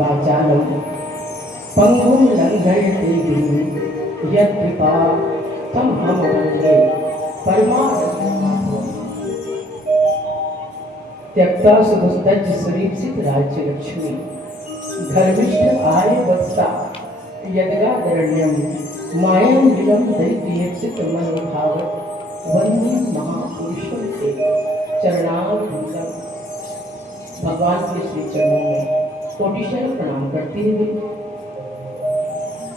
वाचालं पंगुं लंघयते यत्कृपा तमहं वन्दे परमानन्दमाधवम्। त्यक्ता सुदुस्तज सुरीप्सित राज्य लक्ष्मी धर्मिष्ठ आर्य वत्सा यदगादरण्यम मायं विलम दैत्येक्षित मनोभावत वंदे महापुरुषों के चरणारविंदम। भगवान के श्री चरणों में कोटिशय प्रणाम करते हुए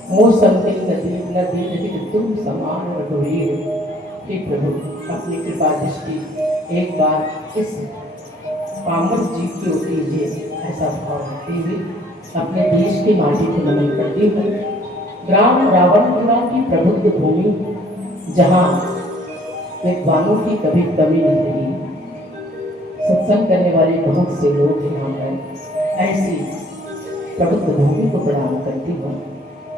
मोह संतिल नदी नदी नदी तुम समान रघुवीर। हे प्रभु अपनी कृपा दृष्टि एक बार इस पामर जीव की ओर कीजिए, ऐसा भाव रखते हुए अपने देश की माटी को नमन करते हुए ग्राम रावणपुरा की प्रबुद्ध भूमि जहाँ विद्वानों की कभी कमी नहीं रही, सत्संग करने वाले बहुत से लोग यहाँ पर, ऐसी प्रबुद्ध भूमि को प्रणाम करती हूँ।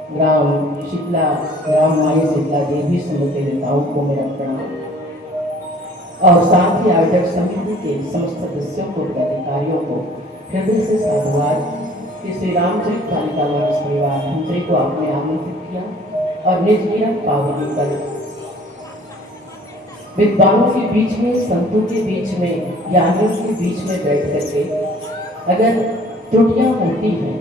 ग्राम शीतला ग्राम माई शीतला देवी समूह नेताओं को मेरा प्रणाम और साथ ही आयोजक समिति के समस्त सदस्यों को, पदाधिकारियों को हृदय से साधुवाद। श्री रामचरित बालिका मानस परिवार मंत्री को आपने आमंत्रित किया और निज लिया पावनी कर विद्वानों के बीच में, संतों के बीच में, ज्ञानियों के बीच में बैठ करके अगर त्रुटियां होती हैं,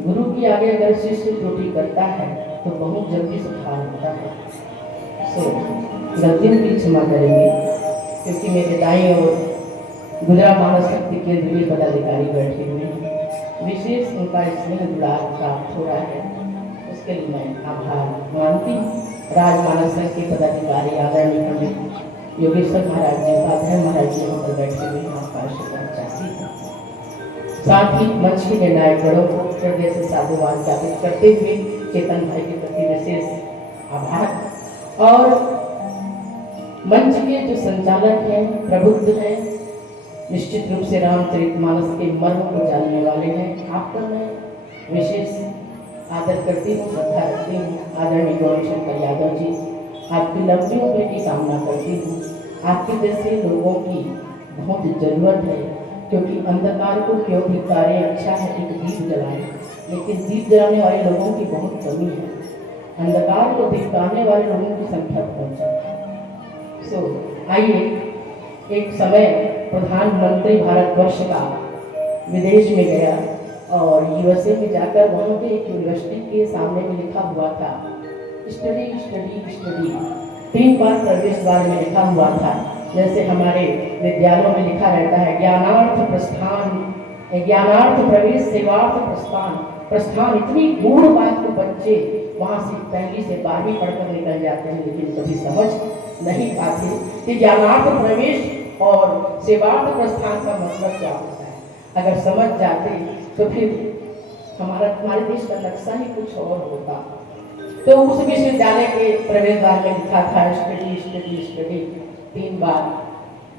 गुरु की आगे अगर शिष्य त्रुटि करता है तो बहुत जल्दी सुधार होता है। गलतियों की क्षमा करेंगे क्योंकि मेरे दाईं ओर गुजरा मानस शक्ति केंद्रीय पदाधिकारी बैठे हुए हैं, विशेष उनका स्नेह दुलार प्राप्त हो रहा है, उसके लिए मैं आभार मानती। राज मानस संघ के पदाधिकारी आदरणीय पंडित योगेश्वर महाराज जी, उपाध्याय महाराज जी यहाँ पर बैठे हुए हैं, आभार चाहती हूँ। साथ ही मंच के निर्णायक गणों को हृदय से साधुवाद ज्ञापित करते हुए चेतन भाई के प्रति विशेष आभार और मंच के जो संचालक हैं, प्रबुद्ध हैं, निश्चित रूप से रामचरितमानस के मर्म को जानने वाले हैं, आपका मैं विशेष आदर करती हूँ, श्रद्धा रखती हूँ। आदरणीय गौरीशंकर यादव जी, आपकी लंबी उम्र की कामना करती हूँ। आपके जैसे लोगों की बहुत जरूरत है, क्योंकि अंधकार को क्यों धिक्कारें, अच्छा है एक दीप जलाएं, लेकिन दीप जलाने वाले लोगों की बहुत कमी है। अंधकार को धिक्कारने वाले लोगों की संख्या बहुत ज़्यादा है। आइए, एक समय प्रधानमंत्री भारतवर्ष का विदेश में गया और यूएसए में जाकर वहाँ के एक यूनिवर्सिटी के सामने में लिखा हुआ था स्टडी स्टडी स्टडी, 3 बार प्रवेश द्वार में लिखा हुआ था। जैसे हमारे विद्यालयों में लिखा रहता है ज्ञानार्थ प्रस्थान, ज्ञानार्थ प्रवेश, सेवार्थ प्रस्थान। प्रस्थान इतनी गूढ़ बात को बच्चे वहाँ से 1ली से 12वीं पढ़कर निकल जाते हैं, लेकिन कभी समझ नहीं पाते कि ज्ञानार्थ प्रवेश और सेवार्थ प्रस्थान का मतलब क्या होता है। अगर समझ जाते तो फिर हमारे देश का नक्शा ही कुछ और होता। तो उस विश्वविद्यालय के प्रवेश द्वार में लिखा था स्टडी स्टडी स्टडी 3 बार।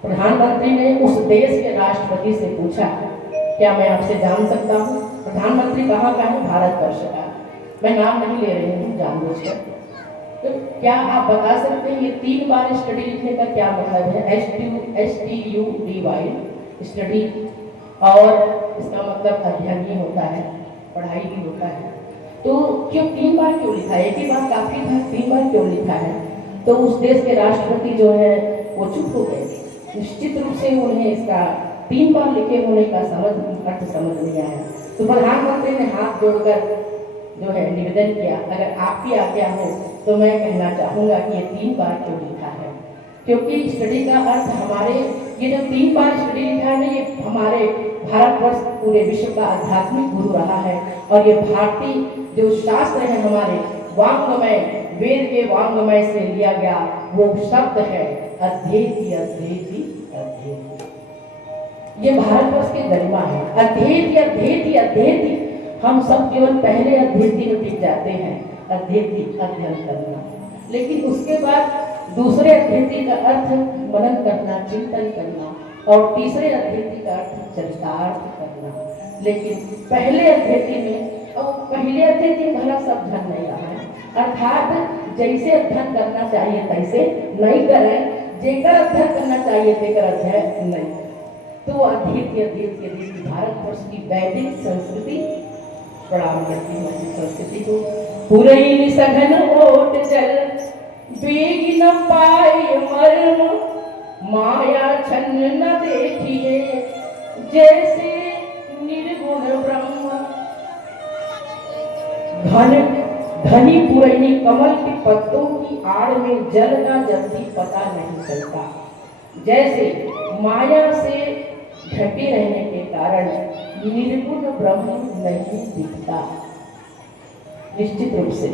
प्रधानमंत्री ने उस देश के राष्ट्रपति से पूछा, क्या मैं आपसे जान सकता हूँ? प्रधानमंत्री कहाँ का है? भारतवर्ष का। मैं नाम नहीं ले रही हूँ जानबूझकर। तो क्या आप बता सकते हैं ये 3 बार स्टडी लिखने का क्या मतलब है? STUDY स्टडी, और इसका मतलब अध्ययन ही होता है, पढ़ाई भी होता है। तो क्यों 3 बार क्यों लिखा है? एक ही बार काफी था, 3 बार क्यों लिखा है? तो उस देश के राष्ट्रपति जो है वो चुप हो गए। निश्चित रूप से उन्हें इसका 3 बार लिखे होने का अर्थ समझ नहीं आया। तो प्रधानमंत्री ने हाथ जोड़कर जो है निवेदन किया, अगर आपकी आज्ञा हो तो मैं कहना चाहूँगा कि ये 3 बार क्यों लिखा है। क्योंकि स्टडी का अर्थ हमारे ये जो 3 बार स्टडी लिखा है ना, ये हमारे भारतवर्ष पूरे विश्व का आध्यात्मिक गुरु रहा है। और ये भारतीय जो शास्त्र है हमारे वांग्मय, वेद के वांग्मय से लिया गया वो शब्द है अध्येति अध्येति अध्येति। ये भारतवर्ष की गरिमा है। अध्येति अध्येति अध्येति, हम सब केवल पहले अध्येति में टिक जाते हैं, अध्येति अध्ययन करना, लेकिन उसके बाद दूसरे अध्येति का अर्थ मनन करना, चिंतन करना, और तीसरे अध्येति का अर्थ चरितार्थ करना। लेकिन पहले अध्येति में, और पहले अध्येति में भला सब धन नहीं रहा है, अर्थात जैसे अध्ययन करना चाहिए तैसे नहीं करें, जेकर अध्ययन करना चाहिए तेकर अध्ययन नहीं। तो अध्येति अध्येति भारतवर्ष की वैदिक संस्कृति प्रणाम करती हूँ ऐसी संस्कृति को। पुरैन सघन ओट जल बेग न पाए मर्म, माया छन्न न देखिए जैसे निर्गुण ब्रह्म। घनी पुरैनी कमल के पत्तों की आड़ में जल का जब भी पता नहीं चलता, जैसे माया से ढके रहने के कारण निर्गुण ब्रह्म नहीं दिखता। निश्चित रूप से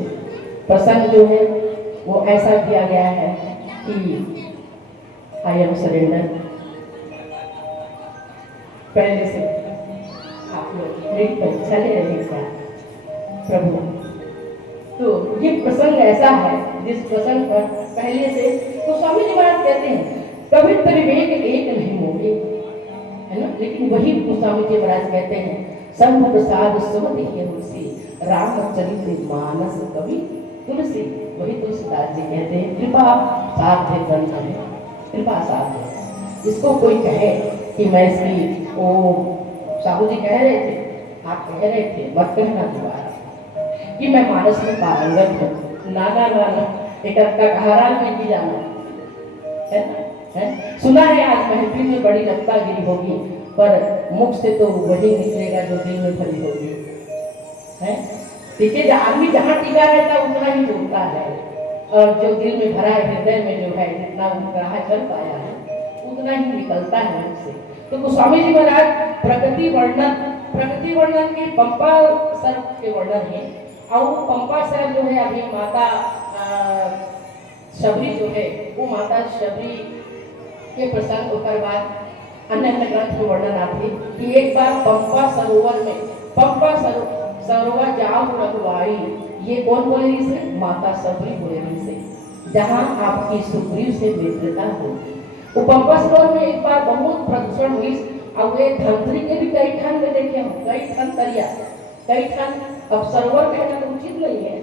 प्रसंग जो है वो ऐसा किया गया है कि आई एम सरेंडर। पहले से आप लोग मेरी परीक्षा ले रहे हैं क्या प्रभु? तो ये प्रसंग ऐसा है जिस प्रसंग पर पहले से तो स्वामी जी महाराज कहते हैं कभी विवेक एक नहीं मोहे, है ना। लेकिन वही स्वामी जी महाराज कहते हैं संत प्रसाद सुमति तुलसी, रामचरित मानस कवि तुलसी। वही तुलसीदास जी कहते हैं कृपा साथ है ग्रंथ में, कृपा साथ है। इसको कोई कहे कि मैं इसकी ओ साहू जी कह रहे थे, आप कह रहे थे, मत कहना दोबारा कि मैं मानस में पारंगत हूँ। नाना नाना एक कहारा में की जाना है ना, है? सुना है आज महफिल में बड़ी लपटागिरी होगी, पर मुख से तो वही निकलेगा जो दिल में भरी होगी, है। देखिए आदमी जहाँ टिका रहता है उतना ही बोलता है, और जो दिल में भरा है हृदय में जो है जितना ग्राह कर पाया है उतना ही निकलता है मुख से। तो गोस्वामी जी महाराज प्रकृति वर्णन के पंपा सर के वर्णन है, और पंपा सर जो है अभी माता शबरी जो है वो माता शबरी के प्रसंग होकर बाद अन्य अन्य ग्रंथ में वर्णन आते कि एक बार पंपा सरोवर में सरोवर जाओ रघुवाई, ये कौन बोले इसे? माता शबरी बोले इसे, जहाँ आपकी सुग्रीव से मित्रता हो। वो पंपा सरोवर में एक बार बहुत प्रदूषण हुई, और वे धनतरी के भी कई ठन में देखे हम, कई ठन तरिया, कई ठन, अब सरोवर कहना तो उचित नहीं है,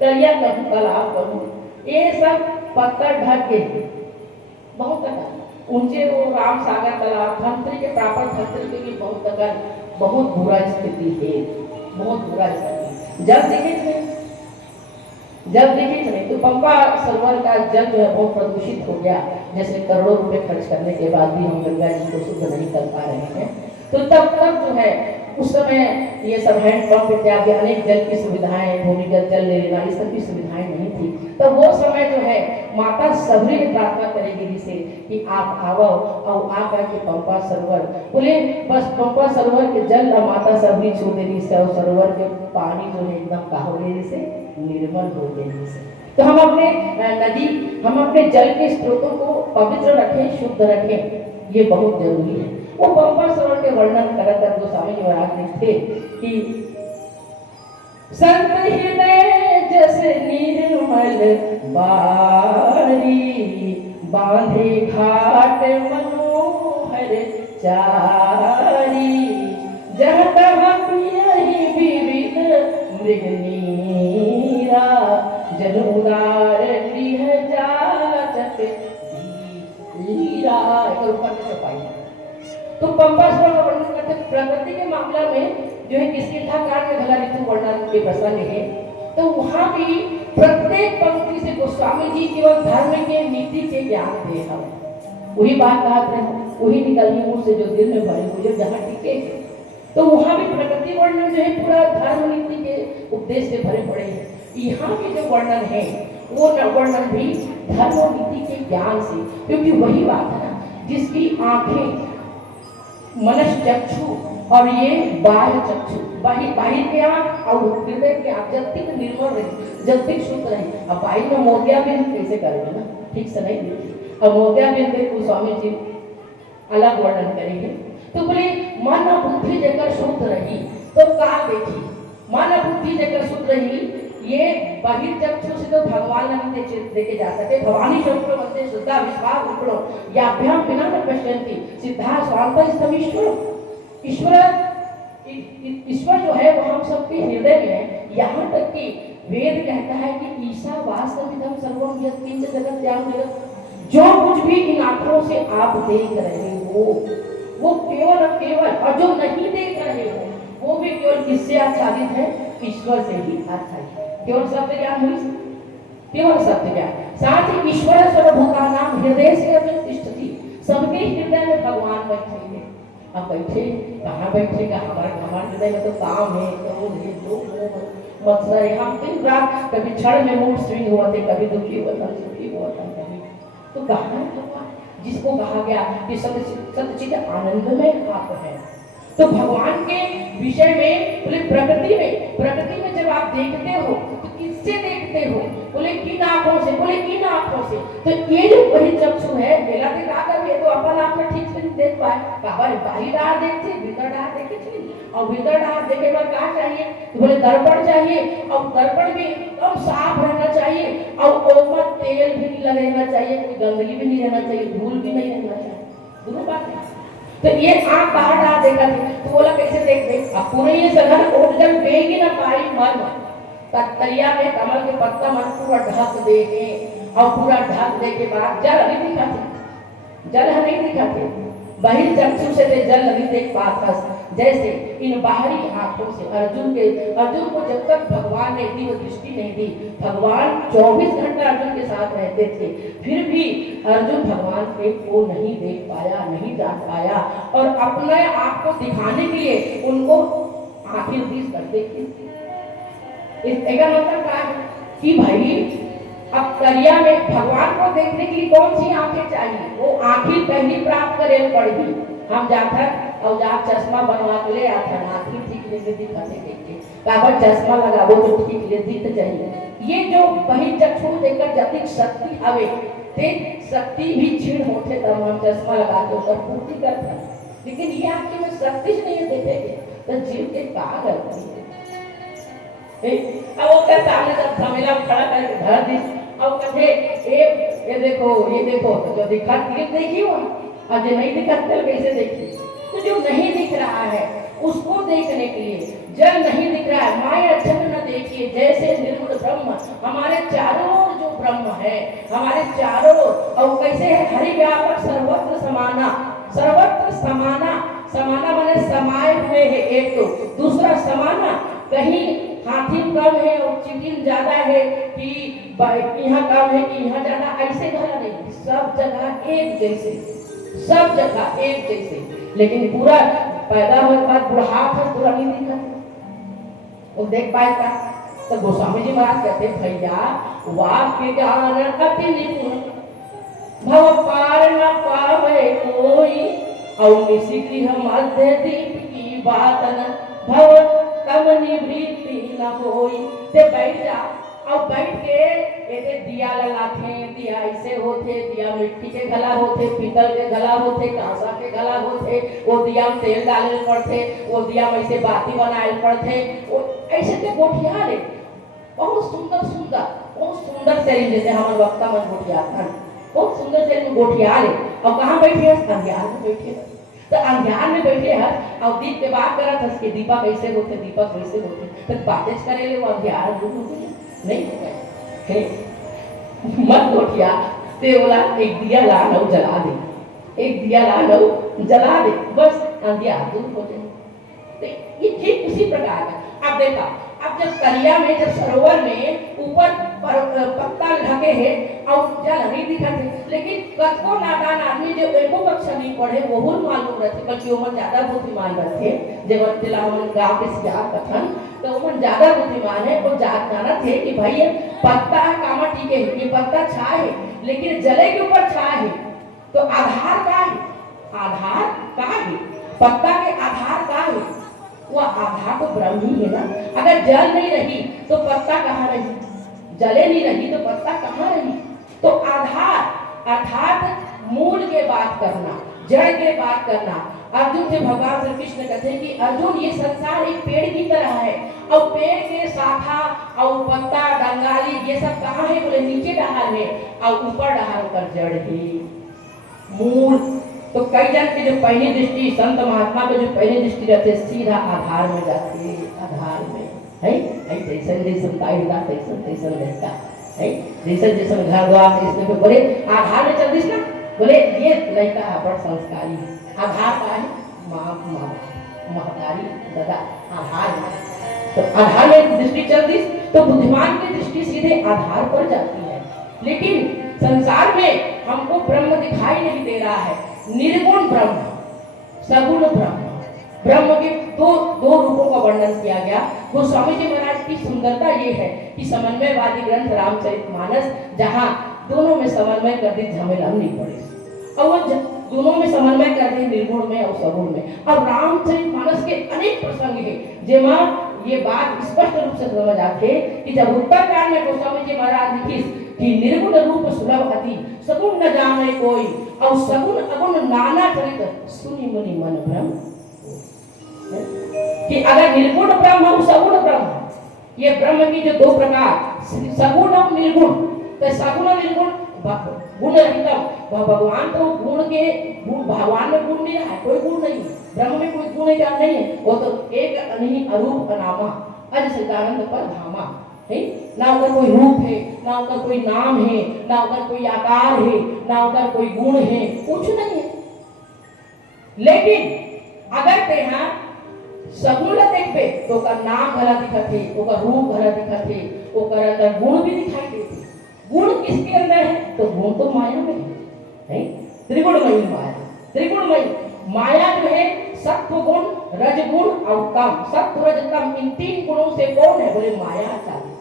तरिया कहूँ तालाब कहूँ, ये सब पत्थर ढक के बहुत तक ऊंचे वो राम सागर तालाब, धनतरी के प्रापर धनतरी के भी बहुत तक बहुत बुरा स्थिति है, बहुत बुरा स्थिति। जल देखे नहीं तो पंपा सरोवर का जल जो है बहुत प्रदूषित हो गया, जैसे करोड़ों रुपए खर्च करने के बाद भी हम गंगा जी को शुद्ध नहीं कर पा रहे हैं। तो तब जो है उस समय ये सब हैंडपंप इत्यादि अनेक जल की सुविधाएं, भूमिगत जल ले लेना, इस सब की सुविधाएं नहीं थी। तो वो समय जो है माता शबरी ने प्रार्थना करेगी गिरी से कि आप आओ और आकर के पंपा सरोवर, बोले बस पंपा सरोवर के जल माता शबरी छू देगी से, और सरोवर के पानी जो है एकदम का हो गई से निर्मल हो गई से। तो हम अपने नदी, हम अपने जल के स्रोतों को पवित्र रखें, शुद्ध रखें, ये बहुत जरूरी है। वो पंपा सरोवर के वर्णन कर गोस्वामी जी महाराज लिखते कि संत हृदय जैसे निर्मल बारी, बांधे घाट मनोहर चारी, जहाँ तहाँ पियहि विविध मृगनीरा, जनुदार गृह जाचक लीरा। तो पंपा सरोवर का वर्णन करते प्रकृति के मामला में जो है किसके ठाकार में भला ऋतु वर्णन के प्रसंग है, तो वहाँ भी प्रत्येक पंक्ति से गोस्वामी जी केवल धर्म के नीति के ज्ञान दे हम वही बात कहते हैं, वही निकली मुंह से जो दिल में भरे हुए जहाँ टिके। तो वहाँ भी प्रकृति वर्णन जो है पूरा धर्म नीति के उपदेश से भरे पड़े हैं। यहाँ के जो वर्णन है वो वर्णन भी धर्म और नीति के ज्ञान से, क्योंकि वही बात है ना जिसकी आंखें मनस चक्षु और ये बाह्य चक्षु, बाहिर के आंख और हृदय के आंख जब तक निर्मल रहे, जब तक शुद्ध रहे। अब बाहिर में मोतियाबिंद कैसे करेंगे ना, ठीक से नहीं देखिए। अब मोतियाबिंद को स्वामी जी अलग वर्णन करेंगे। तो बोले मन बुद्धि जगह शुद्ध रही तो का देखी, मन बुद्धि जगह शुद्ध रही, ये बाहिर चक्षु से तो भगवान नहीं देखे जा सकते। भवानी शंकर मध्य श्रद्धा विश्वास उपरो याभ्याम बिना न पश्यन्ति सिद्धा स्वांत स्तमीश्वर। ईश्वर जो है वो हम सबके हृदय में है। यहाँ तक कि वेद कहता है कि ईशा वास्तविकम सर्वम यत् किंच जगत त्याग जगत, जो कुछ भी इन आंखों से आप देख रहे हो वो केवल और केवल, और जो नहीं देख रहे हो वो भी केवल किससे आच्छादित है? ईश्वर से ही आच्छादित। केवल शब्द ज्ञान हुई, केवल सत्य ज्ञान। साथ ही ईश्वर सर्वभूतानां हृदय से तिष्ठति, सबके हृदय में भगवान बैठे हैं। अब बैठे कहाँ बैठेगा? हमारे हृदय में तो काम है, क्रोध है, लोभ मत्सर है। हम दिन रात कभी क्षण में मूड स्विंग हुआ थे, कभी दुखी हुआ था, सुखी हुआ था, कभी तो कहाँ है भगवान? जिसको कहा गया कि सच्चिद आनंदमय आप है। तो भगवान के विषय में बोले प्रकृति में जब आप देखते हो तो किससे देखते हो? बोले किन आंखों से? बोले इन आंखों से। तो ये जो बहिर्चक्षु है, मेला के काकर ये तो अपन आप में ठीक से नहीं देख पाए। काबर बाहर डाल देखते, भीतर डाल देखे नहीं। और भीतर डाल देखे बाद क्या चाहिए? तो बोले दर्पण चाहिए, और दर्पण भी एकदम साफ रहना चाहिए, और ओवर तेल भी नहीं लगेगा चाहिए, कोई गंदगी भी नहीं रहना चाहिए, धूल भी नहीं रहना चाहिए। दोनों बात है। तो ये आंख बाहर डाल देगा तो बोला कैसे देख दे? अब पूरे ये सघन ओट जब बेगी ना पाई मन, तरिया में कमल के पत्ता मन पूरा ढक दे के, और पूरा ढक दे के बाद जल नहीं दिखाते, जल नहीं दिखाते। बहिर्चक्षु से जल नहीं देख पाता। जैसे इन बाहरी आंखों से अर्जुन को जब तक भगवान ने दिव्य दृष्टि नहीं दी, भगवान 24 घंटा अर्जुन के साथ रहते थे, फिर भी अर्जुन भगवान को नहीं देख पाया, नहीं जान पाया, और अपने आप को दिखाने के लिए उनको आखिर बीस करते थे। इसका मतलब क्या है कि भाई अब दरिया में भगवान को देखने के लिए कौन सी आंखें चाहिए? वो आंखें पहली प्राप्त करे पड़ेगी। हम जाकर और जा चश्मा बनवा के ले आते हैं, आंखें ठीक लेके दिखाते देखते, कागज चश्मा लगाबो तो ठीक ले दिख जाइए। ये जो बहिर्चक्षु देखकर जतिक शक्ति आवे, ते शक्ति भी क्षीण होते तब हम चश्मा लगा के उसका पूर्ति करते हैं। लेकिन ये आंखें में शक्ति नहीं देखेंगे तो जीव के का करती है। अब वो क्या सामने सब झमेला खड़ा करके धर दी, अब कहे ये देखो तो जो दिखा क्लिप देखी हो, और जो नहीं दिखा तो कैसे देखी? तो जो नहीं दिख रहा है उसको देखने के लिए जल नहीं दिख रहा है, माया जल न देखिए। जैसे निर्गुण ब्रह्म हमारे चारों ओर जो ब्रह्म है, हमारे चारों और कैसे है? हरि व्यापक सर्वत्र समाना, सर्वत्र समाना, समाना माने समाये हुए है एक, तो दूसरा समाना कहीं हाथी कम है और चिटिन ज्यादा है, कि यहाँ कम है कि यहाँ ज्यादा, ऐसे घरा नहीं, सब जगह एक जैसे, सब जगह एक जैसे। लेकिन पूरा पैदा होने के बाद बुढ़ापा पूरा नहीं दिखा, वो देख पाएगा। तो गोस्वामी जी महाराज कहते भैया वाक्य ज्ञान अति निपुण, भव पार न पावे कोई, और निशिगृह मध्य दीप की बात न भव तब निवृत्ति न होई। ते बैठ जा, और बैठ के ये दिया लगाते, दिया ऐसे होते, दिया मिट्टी के गला होते, पीतल के गला होते, कांसा के गला होते, वो दिया में तेल डाले पड़ते, वो दिया में ऐसे बाती बनाए पड़ते, वो ऐसे के गोठिया ले बहुत सुंदर सुंदर, बहुत सुंदर शरीर, जैसे हमारे वक्ता मन गोठिया था, बहुत सुंदर शरीर में गोठिया ले। और कहाँ बैठे? अंधियार में बैठे। तो अंधियार में बैठे हैं और दीप के बात करा था, उसके दीपक कैसे होते, दीपक कैसे होते, तो बातें करे ले वो अंधियार नहीं है। मत गोठिया ते बोला एक दिया ला लो जला दे, एक दिया ला लो जला दे, बस अंधियार दूर हो जाए। तो ये ठीक उसी प्रकार है। अब देखा, अब जब दरिया में, जब सरोवर में ऊपर पत्ता ढके है और जल नहीं दिखते, लेकिन कतको नादान आदमी जो एको कक्षा नहीं पढ़े वो मालूम रहते, बल्कि वो ज्यादा बुद्धिमान रहते। जब जिला हम गाँव के सियार कथन, तो वो ज्यादा बुद्धिमान है, वो जाना थे कि भाई पत्ता कामा टीके है, ये पत्ता छाए है, लेकिन जले के ऊपर छाए है, तो आधार का है, आधार का है, पत्ता के आधार का है, वो आधार तो ब्रह्म ही है ना। अगर जल नहीं रही तो पत्ता कहाँ रही? जले नहीं रही तो पत्ता कहाँ रही? तो आधार अर्थात मूल के बात करना, जड़ के बात करना। अर्जुन से भगवान श्री कृष्ण कहते हैं कि अर्जुन ये संसार एक पेड़ की तरह है, और पेड़ के शाखा और पत्ता डंगाली ये सब कहाँ है? बोले नीचे डहार है, और ऊपर डहार पर जड़ है, मूल। तो कई जन की जो पहली दृष्टि, संत महात्मा की जो पहली दृष्टि रहती है, सीधा आधार में जाती है, आधार में है जैसन जैसन कायदा तैसन तैसन रहता है, जैसन जैसन घर द्वार इसमें बोले आधार में चल दिस ना, बोले ये लड़का है बड़ संस्कारी, आधार का है माँ बाप, महतारी दादा आधार में, तो आधार में दृष्टि चलती तो बुद्धिमान की दृष्टि सीधे आधार पर जाती है। लेकिन संसार में हमको ब्रह्म दिखाई नहीं दे रहा है। निर्गुण ब्रह्म, सगुण ब्रह्म, ब्रह्म के दो रूपों का वर्णन किया गया। गोस्वामी जी महाराज की सुंदरता ये है कि समन्वयवादी ग्रंथ रामचरितमानस, जहाँ दोनों में समन्वय कर दी, झमेला नहीं पड़े, और वो दोनों में समन्वय कर दी, निर्गुण में और सगुण में। और रामचरितमानस के अनेक प्रसंग है जेमा ये बात स्पष्ट रूप से समझ आते कि जब उत्तरकांड में गोस्वामी जी महाराज लिखी कि निर्गुण रूप सुलभ अति, सगुण न जाने कोई, और सगुण अगुण नाना चरित, सुनि मुनि मन भ्रम, कि अगर निर्गुण ब्रह्म और सगुण ब्रह्म, ये ब्रह्म की जो दो प्रकार सगुण और निर्गुण, तो सगुण और निर्गुण गुण रहितम, भगवान तो गुण के भगवान में गुण नहीं है, कोई गुण नहीं, ब्रह्म में कोई गुण नहीं है, वो तो एक नहीं अरूप अनामा अज सदानंद पर धामा है। ना उनका कोई रूप है, ना उनका कोई नाम है, ना उनका कोई आकार है, ना उनका कोई गुण है, कुछ नहीं है। लेकिन अगर ते यहाँ सगुण देखबे तो का नाम भला दिखत है, ओका रूप भला दिखत है, ओकर अंदर गुण भी दिखाई देते। गुण किसके अंदर है? तो गुण तो माया में है, त्रिगुणमयी माया। त्रिगुणमयी माया जो है सत्व गुण, रज गुण और तम, सत्व रज तम, इन तीन गुणों से कौन है? बोले माया चालित है।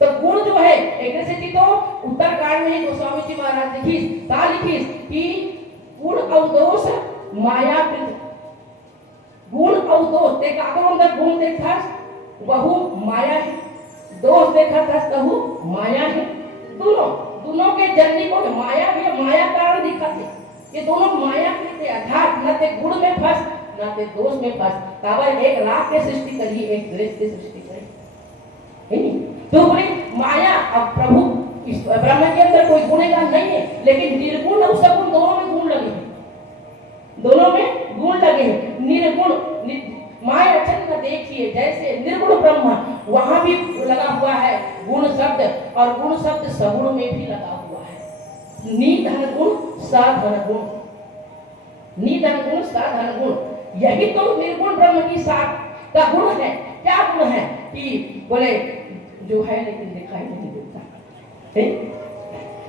तो गुण जो है एक से तो उत्तरकांड में गोस्वामी जी महाराज लिखी कि गुण और दोष माया कृत, गुण और दोष देखा, अगर अंदर गुण देखा वहु माया है, दोष देखा था तहु माया है। दोनों के जननी को माया भी, माया कारण दिखा थे, ये दोनों माया के थे, अर्थात न ते गुण में फंस न ते दोष में फंस। काबर एक राग के सृष्टि करी, एक द्वेष की सृष्टि करी, तो बोले माया। अब प्रभु इस ब्रह्म के अंदर कोई गुणगान नहीं है, लेकिन निर्गुण और सगुण दोनों में गुण लगे हैं, दोनों में गुण लगे हैं। निर्गुण माया चंद्र देखिए, जैसे निर्गुण ब्रह्म वहां भी लगा हुआ है गुण शब्द, और गुण शब्द सगुण में भी लगा हुआ है। नी धन गुण सा धन गुण, नी धन गुण सा धन गुण, यही तो निर्गुण ब्रह्म की साथ का गुण है। क्या गुण है? कि बोले जो है लेकिन दिखाई नहीं देता,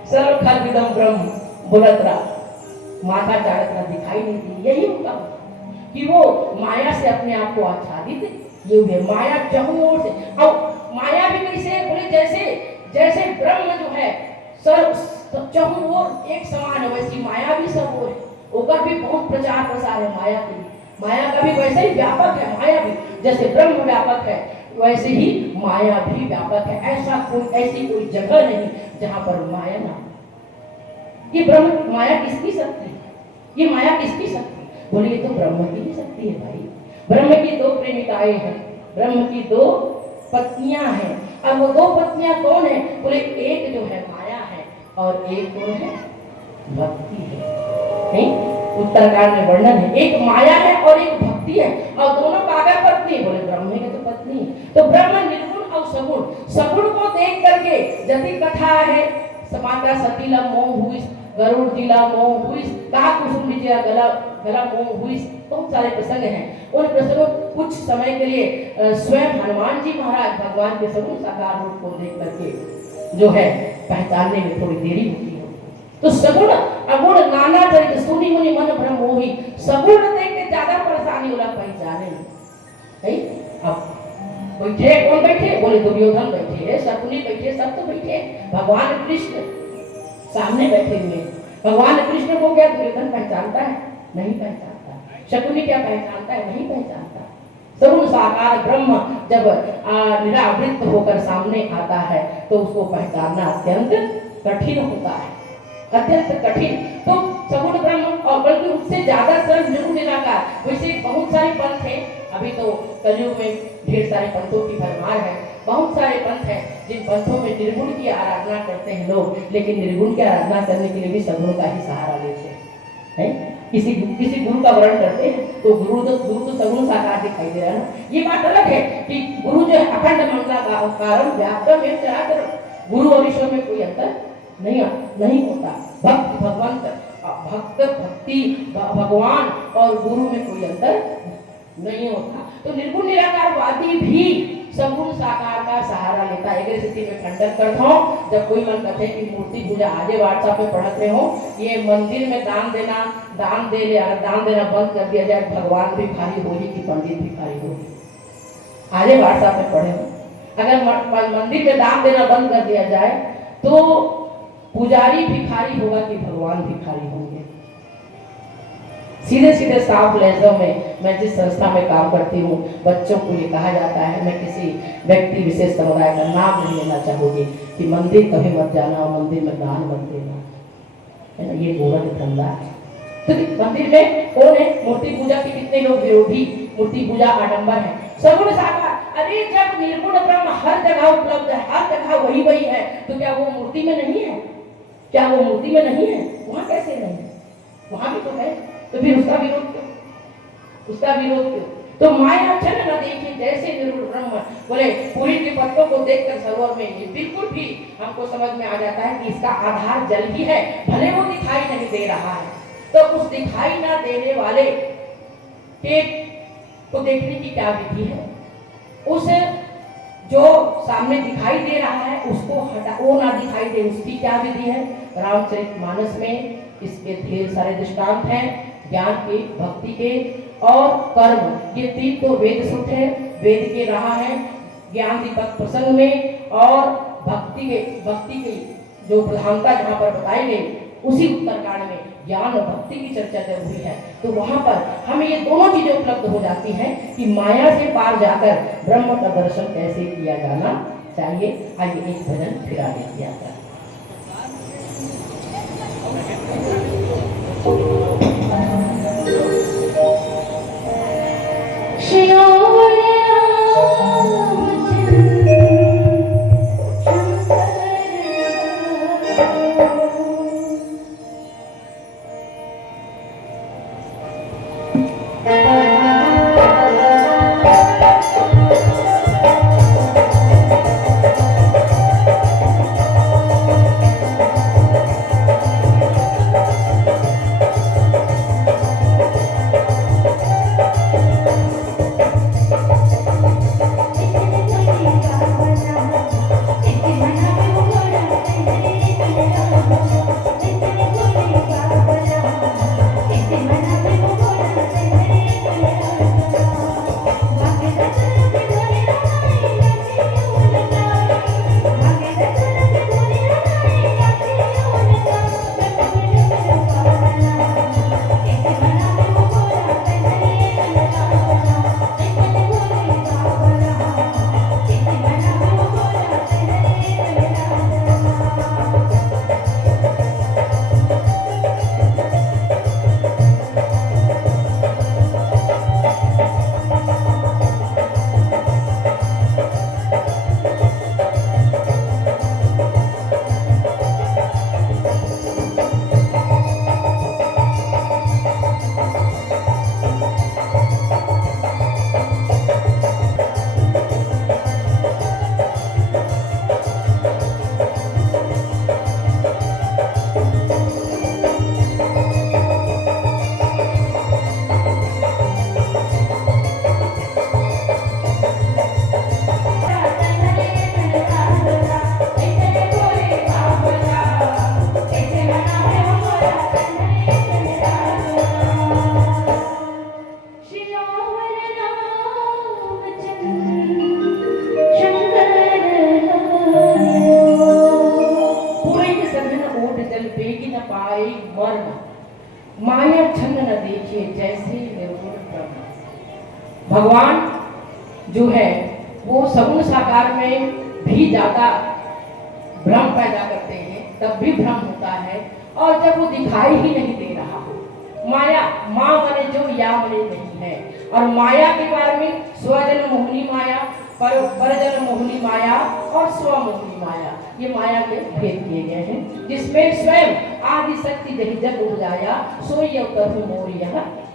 सर्व खल विदम ब्रह्म बोलत रहा, माता चाहत ना दिखाई नहीं दी, यही उनका कि वो माया से अपने आप को आच्छादित ये हुए, माया चहुं ओर से। और माया भी कैसे? बोले जैसे ब्रह्म जो है सर्व चहुं ओर एक समान है, वैसी माया भी सब ओर है, ओकर भी बहुत प्रचार प्रसार है माया की। माया का भी वैसे ही व्यापक है, माया भी जैसे ब्रह्म व्यापक है वैसे ही माया भी व्यापक है। ऐसी कोई जगह नहीं जहां पर माया ना। ये ब्रह्म माया किसकी शक्ति है? ये माया किसकी शक्ति? बोले ये तो ब्रह्म की ही शक्ति है भाई। ब्रह्म की दो प्रेमिकाएं हैं, ब्रह्म की दो पत्नियां हैं, और वो दो पत्नियां कौन है? बोले एक जो है माया है और एक कौन है? भक्ति है। नहीं, उत्तरकांड में वर्णन है, एक माया है और एक भक्ति है, और दोनों कागा पत्नी। बोले ब्रह्म की तो पत्नी। तो ब्रह्म निर्गुण और सगुण, सगुण को देख करके जति कथा है, समाता सतीला मोह हुई, गरुड़ जिला मोह हुई, कहा कुसुम विजया गला मोह हुई, बहुत सारे प्रसंग हैं। उन प्रसंगों कुछ समय के लिए स्वयं हनुमान जी महाराज भगवान के सगुण साकार रूप को देख करके जो है पहचानने में थोड़ी देरी होती है। तो सगुण अगुण नाना चरित, सुनि मुनि मन भ्रम मोहि, सगुण देख के ज्यादा परेशानी होला पहचाने नहीं। अब बैठे कौन बैठे? बोले दुर्योधन बैठे, शकुनी बैठे, सब तो बैठे, भगवान कृष्ण सामने बैठे हुए। भगवान कृष्ण को क्या दुर्योधन पहचानता है? नहीं पहचानता। शकुनी क्या पहचानता है? नहीं पहचानता। सगुण साकार ब्रह्म जब निरावृत होकर सामने आता है तो उसको पहचानना अत्यंत कठिन होता है, अत्यंत कठिन। तो सगुण ब्रह्म, और बल्कि उससे ज्यादा सरल निर्गुण निराकार। वैसे बहुत सारे पंथ हैं, अभी तो कलयुग में ढेर सारे पंथों की भरमार है, बहुत सारे पंथ हैं जिन पंथों में निर्गुण की आराधना करते हैं लोग, लेकिन निर्गुण की आराधना करने के लिए भी सगुण का ही सहारा लेते हैं। किसी गुरु का वर्ण करते हैं तो गुरु तो सगुण साकार दिखाई दे रहा है ना। ये बात अलग है कि गुरु जो है अखंड मंगलाकारं व्याप्तम एवं चराचरं, गुरु और ईश्वर में कोई अंतर नहीं होता। भक्त भगवंत, भक्त भक्ति भगवान और गुरु में कोई अंतर नहीं होता। तो निर्गुण निराकारवादी भी सगुण साकार का सहारा लेता है। एक स्थिति में खंडन करता हूँ, जब कोई मन कहते कि मूर्ति पूजा आजे व्हाट्सएप पे पढ़ते रहे हो, ये मंदिर में दान देना बंद कर दिया जाए, भगवान भिखारी होगी कि पंडित भिखारी होगी? आजे व्हाट्सएप पे पढ़े हो, अगर मंदिर में दान देना बंद कर दिया जाए तो पुजारी भिखारी होगा कि भगवान भिखारी होंगे? सीधे सीधे साफ लहजों में मैं जिस संस्था में काम करती हूँ, बच्चों को ये कहा जाता है, मैं किसी व्यक्ति विशेष समुदाय का नाम नहीं लेना चाहूँगी, कि मंदिर कभी मत जाना और मंदिर में दान मत देना, है ना? ये गोरख धंधा है। तो मंदिर में कौन है? मूर्ति पूजा के कितने लोग विरोधी? मूर्ति पूजा आडंबर है। सगुण साकार, अरे जब निर्गुण ब्रह्म हर जगह उपलब्ध है, हर जगह वही है, तो क्या वो मूर्ति में नहीं है? क्या वो मूर्ति में नहीं है? वहां कैसे नहीं है? वहां भी तो है। तो फिर उसका विरोध क्यों? उसका विरोध क्यों? तो माया छन न देखी जैसे निर्गुण ब्रह्म। बोले पूरी के पत्तों को देखकर सरोवर में ये बिल्कुल भी हमको समझ में आ जाता है कि इसका आधार जल ही है, भले वो दिखाई नहीं दे रहा है। तो उस दिखाई ना देने वाले के को देखने की क्या विधि है? उस जो सामने दिखाई दे रहा है उसको हटा, वो ना दिखाई दे, उसकी क्या विधि है? रामचरितमानस में इसके ढेर सारे दृष्टांत हैं, ज्ञान के, भक्ति के और कर्म। ये तीन तो वेद सूत्र है, वेद के रहा है ज्ञान दीपक प्रसंग में, और भक्ति के जो प्रधानता जहाँ पर बताई गई उसी उत्तरकांड में ज्ञान और भक्ति की चर्चा जब हुई है, तो वहां पर हमें ये दोनों चीजें उपलब्ध हो जाती हैं कि माया से पार जाकर ब्रह्म का दर्शन कैसे किया जाना चाहिए। आइए एक भजन फिर आगे किया जाए। माया छंद न देखिए जैसे निर्गुण ब्रह्म। भगवान जो है वो सगुण साकार में भी ज्यादा भ्रम पैदा करते हैं, तब भी भ्रम होता है। और जब वो दिखाई ही नहीं दे रहा हो, माया माँ मने जो या मने नहीं है। और माया के बारे में स्वजन मोहिनी माया, परजन मोहिनी माया और स्वमोहिनी माया, ये माया के भेद किए गए हैं, जिसमें स्वयं आदि शक्ति जही जग उपजाया सोई अवतरु मोर यह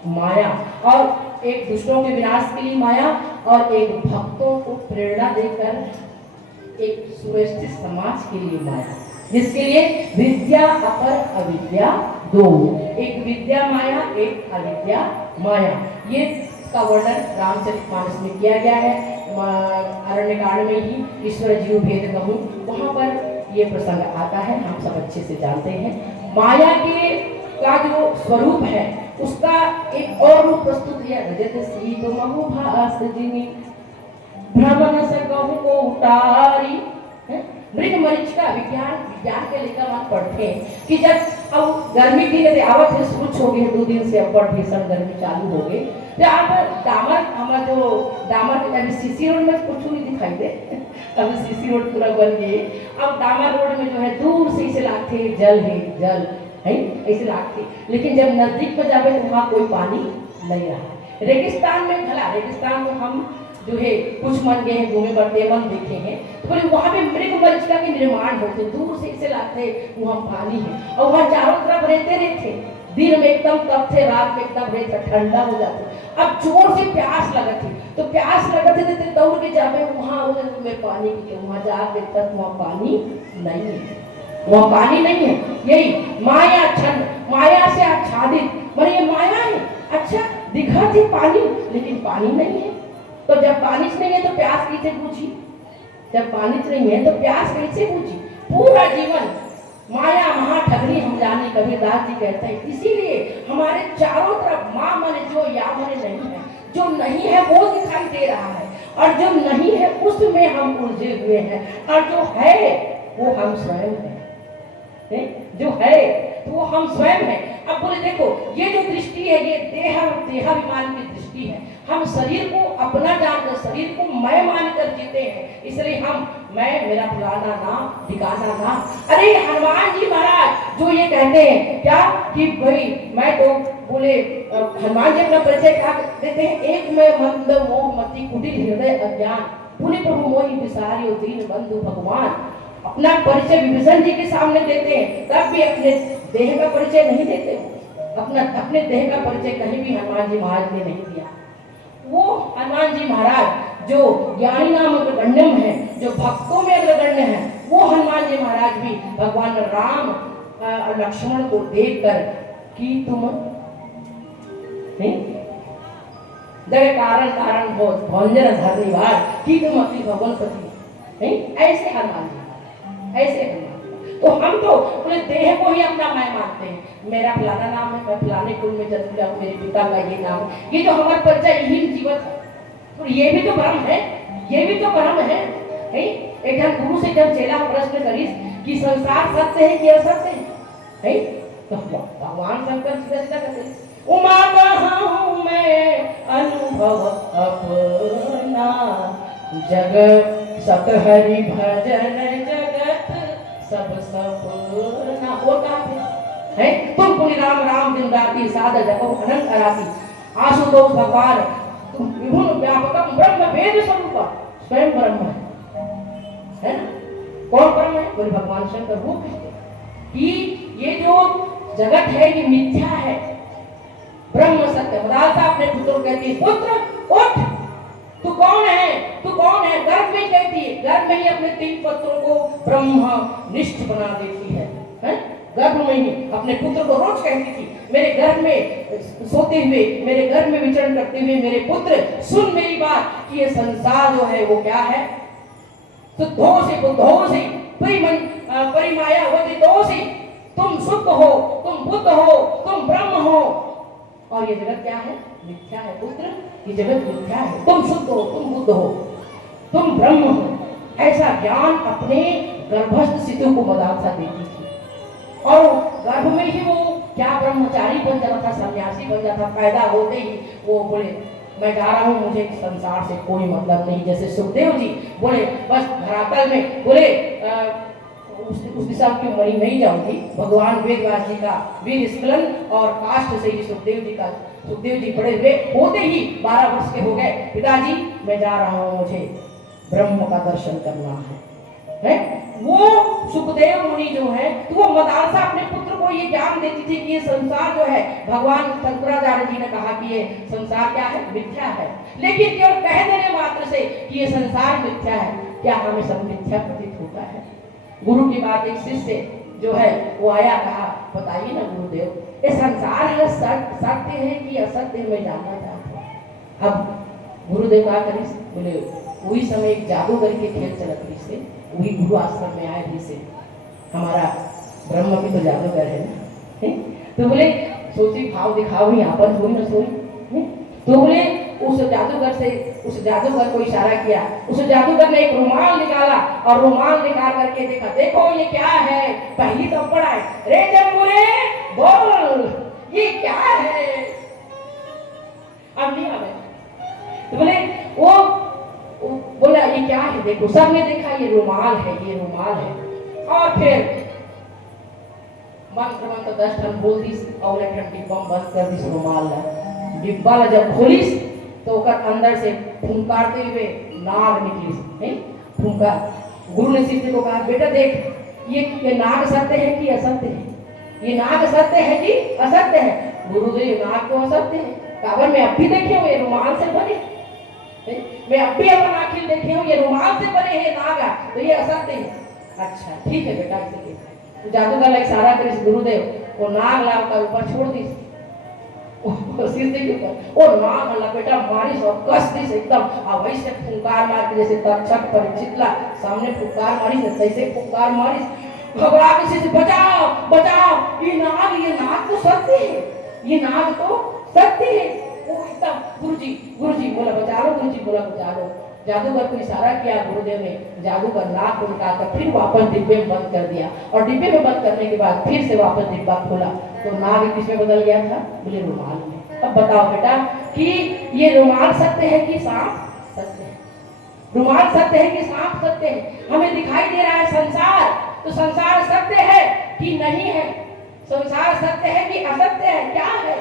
माया। और एक दुष्टों के विनाश के लिए माया और एक भक्तों को प्रेरणा देकर एक सुव्यवस्थित समाज के लिए माया, जिसके लिए विद्या अपर अविद्या दो, एक विद्या माया एक अविद्या माया। ये उसका वर्णन रामचरितमानस में किया गया है। अरण्यकांड में ही ईश्वर जीव भेद कहूँ, वहाँ पर ये प्रसंग आता है, हम सब अच्छे से जानते हैं। माया के का जो स्वरूप है उसका एक और रूप प्रस्तुत है। रजत सीत महु भास जिनी भ्रमण सकहु को उतारी। मृग मरीचिका विज्ञान के लेकर हम पढ़ते हैं कि जब अब गर्मी की यदि आवत है कुछ हो गई 2 दिन से अब्बड़ भीषण गर्मी चालू हो गई, तो आप दामर हमारा जो दामर अभी सीसी रोड में कुछ नहीं दिखाई दे, अभी सीसी रोड पूरा बन गई। अब दामर रोड में जो है दूर से इसे लागते जल है ऐसे लागते, लेकिन जब नजदीक में जावे तो वहाँ कोई पानी नहीं रहा। रेगिस्तान में भला रेगिस्तान में हम जो है कुछ मन गए हैं, घूमे बढ़ते मन देखे हैं, तो बोले वहाँ पे मृग मरीचिका के निर्माण होते, दूर से इसे लागते वहाँ पानी है और वहाँ चारों तरफ रहते दिन में एकदम तप थे, रात में एकदम रहते ठंडा हो जाते। अब जोर से प्यास लगत थी, तो प्यास लगत थे तो दौड़ के जावे वहाँ में पानी की, वहाँ जाके तक वहाँ पानी नहीं है, वहाँ पानी नहीं है। यही माया छंद, माया से आच्छादित मरे ये माया है। अच्छा दिखा थी पानी लेकिन पानी नहीं है, तो जब पानी नहीं है तो प्यास कैसे बुझी, जब पानी नहीं है तो प्यास कैसे बुझी। पूरा जीवन माया महाठगनी हम जाने, कबीरदास जी कहते हैं। इसीलिए हमारे चारों तरफ माँ मन जो या मन नहीं है, जो नहीं है वो दिखाई दे रहा है, और जो नहीं है उसमें हम उलझे हुए हैं, और जो है वो हम स्वयं हैं। जो है तो वो हम स्वयं हैं। अब बोले देखो ये जो दृष्टि है ये देहाभिमान की दृष्टि है। हम शरीर को अपना जानकर, शरीर को मैं मानकर जीते हैं, इसलिए हम मैं मेरा फलाना ना ठिकाना ना। अरे हनुमान जी महाराज जो ये कहते हैं क्या कि भाई मैं तो बोले हनुमान जी अपना परिचय क्या देते हैं, एक में मंद मोह मति कुटिल हृदय अज्ञान, बोले प्रभु मोहि विसारियो दीन बंधु भगवान। अपना परिचय विभीषण जी के सामने देते हैं, तब भी अपने देह का परिचय नहीं देते, अपने देह का परिचय कहीं भी हनुमान जी महाराज ने नहीं दिया। वो हनुमान जी महाराज जो ज्ञानी नाम अग्रगण्यम है, जो भक्तों में अग्रगण्य है, वो हनुमान जी महाराज भी भगवान राम और लक्ष्मण को देखकर कि तुम जगह कारण हो भंजन धरनीवार कि तुम अपनी भगवान पति ऐसे हनुमान जी ऐसे हनुमान। तो हम तो अपने देह को ही अपना मैं मानते हैं, मेरा फलाना नाम है, मैं फलाने कुल में जन्म लिया, मेरे पिता का ये नाम है, ये जो हमारा परिचय यही जीवन है। तो ये भी तो ब्रह्म है, ये भी तो ब्रह्म है। एक जन गुरु से जब चेला प्रश्न करी कि संसार सत्य है कि असत्य है, तो भगवान शंकर सीधा कहते उमा कहूं मैं अनुभव अपना, जग सत हरि भजन जगत सब सपना। और कहा है तुम पुनि राम राम दिन राति साध जपो अनंत अराती, आशुतोष भगवान तुम विभुन व्यापकम ब्रह्म वेद स्वरूप, स्वयं ब्रह्म है ना। कौन ब्रह्म है? बोले भगवान शंकर रूप है कि ये जो जगत है ये मिथ्या है, ब्रह्म सत्य। मदालसा अपने पुत्र को कहती है पुत्र उठ, तू कौन है, तू कौन है। गर्भ में कहती है, गर्भ में ही अपने 3 पुत्रों को ब्रह्म निष्ठ बना देती है, गर्भ में ही अपने पुत्र को रोज कहती थी मेरे गर्भ में सोते हुए, मेरे गर्भ में विचरण करते हुए मेरे पुत्र सुन मेरी बात कि ये संसार जो है वो क्या है, शुद्धो से बुद्धो से परिमाया वदितो से, तुम शुद्ध हो, तुम बुद्ध हो, तुम ब्रह्म हो, और ये जगत क्या है? मिथ्या है पुत्र, ये जगत मिथ्या है। तुम शुद्ध हो, तुम बुद्ध हो, तुम ब्रह्म हो। ऐसा ज्ञान अपने गर्भस्थ शिशु को मदालसा देती थी, और गर्भ में ही वो क्या ब्रह्मचारी बन जाता था, सन्यासी बन जाता। पैदा होते ही वो बोले मैं जा रहा हूँ, मुझे संसार से कोई मतलब नहीं। जैसे सुखदेव जी बोले बस धरातल में बोले उस दिशा की मरी नहीं जाऊंगी। भगवान वेदव्यास जी का वीर स्खलन और काष्ठ से ही सुखदेव जी बड़े हुए होते ही 12 वर्ष के हो गए, पिताजी मैं जा रहा हूँ, मुझे ब्रह्म का दर्शन करना है। वो सुखदेव मुनि जो है तो वो मदालसा अपने पुत्र को ये ज्ञान देती थी कि ये संसार जो है, भगवान शंकराचार्य जी ने कहा कि ये संसार क्या है? मिथ्या है। लेकिन केवल कह देने मात्र से कि ये संसार मिथ्या है, क्या हमें सब मिथ्या प्रतीत होता है? गुरु की बात एक शिष्य जो है वो आया, कहा बताइए ना गुरुदेव ये संसार है सत्य है कि असत्य, मैं जानना चाहता हूँ। अब गुरुदेव का करी बोले वही समय एक जादूगर के खेल चलत रही से, वही गुरु आश्रम में आए भी से, हमारा ब्रह्म भी तो जादूगर है ना, तो बोले सोची भाव दिखाओ ही आपन हुई न सोई, तो बोले उस जादूगर को इशारा किया, उस जादूगर ने एक रुमाल निकाला और रुमाल निकाल करके देखा, देखो ये क्या है, पहली तो पड़ा है, रे जम्बूरे बोल ये क्या है, अब नहीं आ गए, तो बोले वो बोला ये क्या है, देखो सबने देखा ये रुमाल है, ये रुमाल है, और फिर मंत्र 10 ठन बोल दी और एक ठन डिब्बा बंद कर दी रुमाल ला, डिब्बा ला जब खोलिस तो ओकर अंदर से फुंकारते हुए नाग निकली है, फुंकार। गुरु ने शिष्य को कहा बेटा देख ये नाग सत्य है कि असत्य है, ये नाग सत्य है कि असत्य है, गुरुदेव नाग तो असत्य है, काबर मैं अब भी देखे हूँ ये रुमाल से बने, मैं अब भी अपन आखिर देखे हूँ ये रुमाल से बने हैं नागा, तो ये असत्य है, अच्छा ठीक है बेटा इसे तो जादूगर ला इशारा करे गुरुदेव वो नाग लाल का ऊपर छोड़ दी, शिष्य के ऊपर वो नाग लपेटा मारिस और कस दी एकदम, और वैसे फुंकार मार के जैसे तक्षक परीक्षित ला सामने फुंकार मारिस तैसे फुंकार मारिस, घबरा के शिष्य बचाओ बचाओ ये नाग तो सत्य है, ये नाग तो सत्य है, वो एकदम गुरुजी बोला बचा लो, गुरुजी बोला बचा लो, जादूगर को इशारा किया गुरुदेव ने, जादूगर नाग को निकालकर फिर वापस डिब्बे में बंद कर दिया, और डिब्बे में बंद करने के बाद फिर से वापस डिब्बा खोला तो नाग किसमें बदल गया था, बोले रुमाल में। अब बताओ बेटा कि ये रुमाल सत्य है कि सांप सत्य है, रुमाल सत्य है कि सांप सत्य है, हमें दिखाई दे रहा है संसार, तो संसार सत्य है कि नहीं है, संसार सत्य है कि असत्य है, क्या है,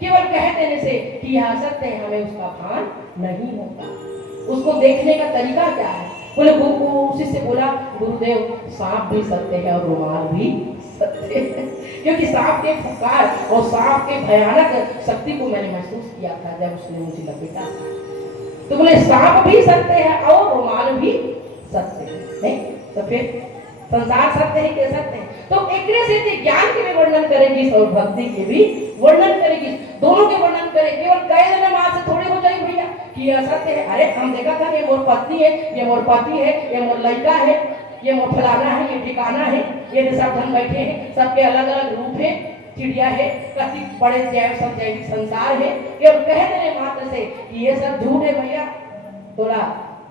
केवल कह देने से कि यह असत्य है हमें उसका भान नहीं होता, उसको देखने का तरीका क्या है, बोले उसी से बोला गुरुदेव सांप भी सत्य है और रुमाल भी सत्य है, क्योंकि सांप के फुकार और सांप के भयानक शक्ति को मैंने महसूस किया था जब उसने मुझे लपेटा, तो बोले सांप भी सत्य है और रुमाल भी सत्य है, नहीं तो फिर संसार सत्य है कि सत्य है, तो एक से ज्ञान के भी वर्णन करेगी और भक्ति के भी वर्णन करेगी, दोनों के वर्णन करे, केवल कई दिन मां से थोड़ी हो जाएगी भैया कि ये असत्य है, अरे हम देखा था ये मोर पत्नी है, ये मोर पति है, ये मोर लड़का है, ये मोर फलाना है, ये ठिकाना है, ये सब धन बैठे हैं, सबके अलग अलग रूप है, चिड़िया है, कति बड़े जैविक संसार है, ये कह देने मात्र से कि ये सब झूठ है भैया, थोड़ा